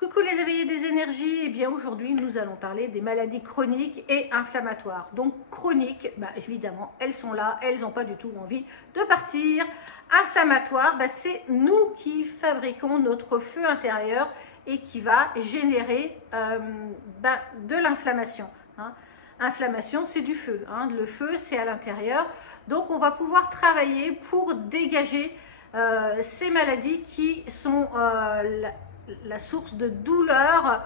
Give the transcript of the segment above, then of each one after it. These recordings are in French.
Coucou les éveillés des énergies, et bien aujourd'hui nous allons parler des maladies chroniques et inflammatoires. Donc chroniques, évidemment elles sont là, elles n'ont pas du tout envie de partir. Inflammatoires, c'est nous qui fabriquons notre feu intérieur et qui va générer de l'inflammation. Inflammation, c'est du feu, le feu c'est à l'intérieur. Donc on va pouvoir travailler pour dégager ces maladies qui sont la source de douleur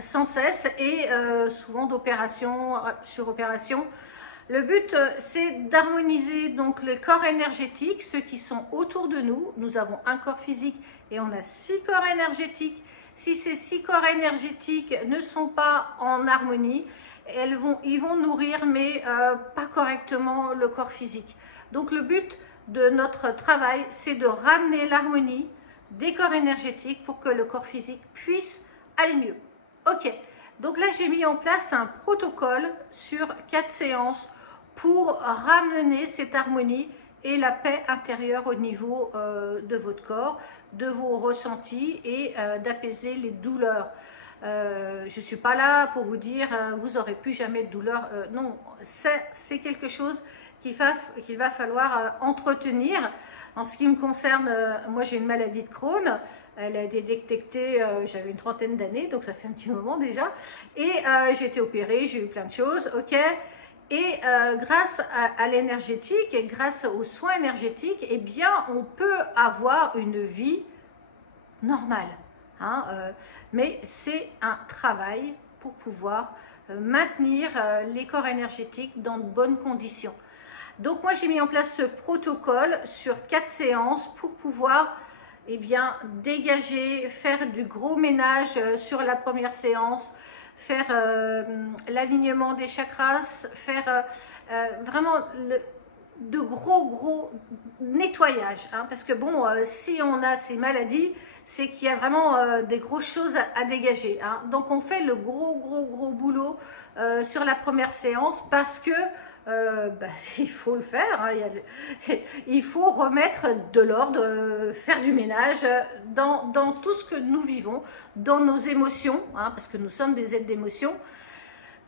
sans cesse et souvent d'opération sur opération. Le but, c'est d'harmoniser donc le corps énergétique, ceux qui sont autour de nous. Nous avons un corps physique et on a 6 corps énergétiques. Si ces 6 corps énergétiques ne sont pas en harmonie, ils vont nourrir, mais pas correctement le corps physique. Donc le but de notre travail, c'est de ramener l'harmonie des corps énergétiques pour que le corps physique puisse aller mieux. Ok, donc là j'ai mis en place un protocole sur 4 séances pour ramener cette harmonie et la paix intérieure au niveau de votre corps, de vos ressentis et d'apaiser les douleurs. Je ne suis pas là pour vous dire vous n'aurez plus jamais de douleur. Non, c'est quelque chose qu'il va falloir entretenir. En ce qui me concerne, moi j'ai une maladie de Crohn. Elle a été détectée, j'avais une trentaine d'années, donc ça fait un petit moment déjà. Et j'ai été opérée, j'ai eu plein de choses, ok. Et grâce à l'énergétique et grâce aux soins énergétiques, eh bien on peut avoir une vie normale. Mais c'est un travail pour pouvoir maintenir les corps énergétiques dans de bonnes conditions. Donc moi j'ai mis en place ce protocole sur 4 séances pour pouvoir dégager, faire du gros ménage sur la première séance, faire l'alignement des chakras, faire vraiment de gros nettoyages, parce que bon, si on a ces maladies, c'est qu'il y a vraiment des grosses choses à dégager, donc on fait le gros boulot sur la première séance parce que il faut le faire, il faut remettre de l'ordre, faire du ménage dans tout ce que nous vivons, dans nos émotions, parce que nous sommes des êtres d'émotion.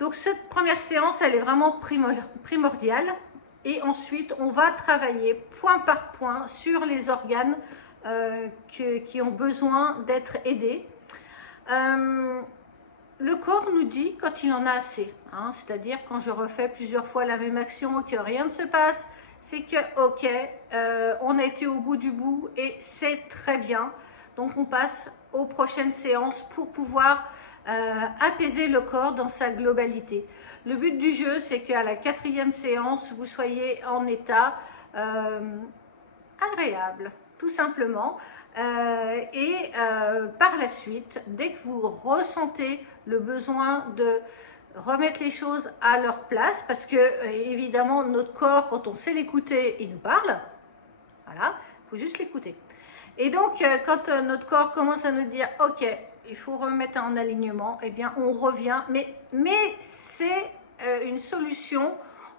Donc cette première séance, elle est vraiment primordiale. Et ensuite, on va travailler point par point sur les organes qui ont besoin d'être aidés. Le corps nous dit quand il en a assez, c'est-à-dire quand je refais plusieurs fois la même action et que rien ne se passe, c'est que ok, on a été au bout du bout et c'est très bien. Donc on passe aux prochaines séances pour pouvoir apaiser le corps dans sa globalité. Le but du jeu, c'est qu'à la 4e séance, vous soyez en état agréable, tout simplement. Par la suite, dès que vous ressentez le besoin de remettre les choses à leur place, parce que évidemment notre corps, quand on sait l'écouter, il nous parle, voilà, il faut juste l'écouter. Et donc quand notre corps commence à nous dire ok, il faut remettre en alignement, eh bien on revient, mais c'est une solution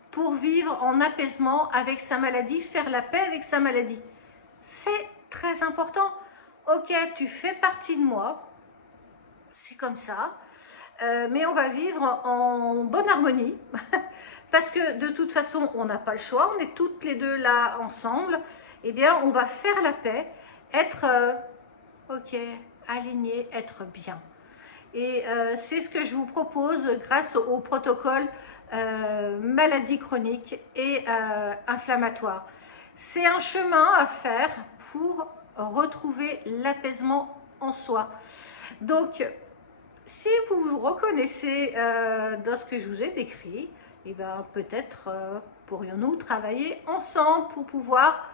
pour vivre en apaisement avec sa maladie, faire la paix avec sa maladie. C'est très important. Ok, tu fais partie de moi, c'est comme ça, mais on va vivre en bonne harmonie, parce que de toute façon, on n'a pas le choix, on est toutes les deux là ensemble, eh bien, on va faire la paix, être ok, aligné, être bien. Et c'est ce que je vous propose grâce au protocole maladie chronique et inflammatoire. C'est un chemin à faire pour retrouver l'apaisement en soi. Donc, si vous vous reconnaissez dans ce que je vous ai décrit, eh bien, peut-être pourrions-nous travailler ensemble pour pouvoir,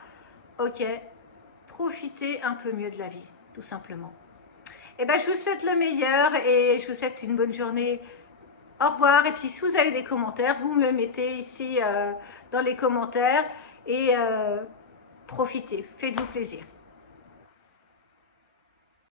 ok, profiter un peu mieux de la vie, tout simplement. Eh bien, je vous souhaite le meilleur et je vous souhaite une bonne journée. Au revoir. Et puis, si vous avez des commentaires, vous me mettez ici dans les commentaires et profitez. Faites-vous plaisir.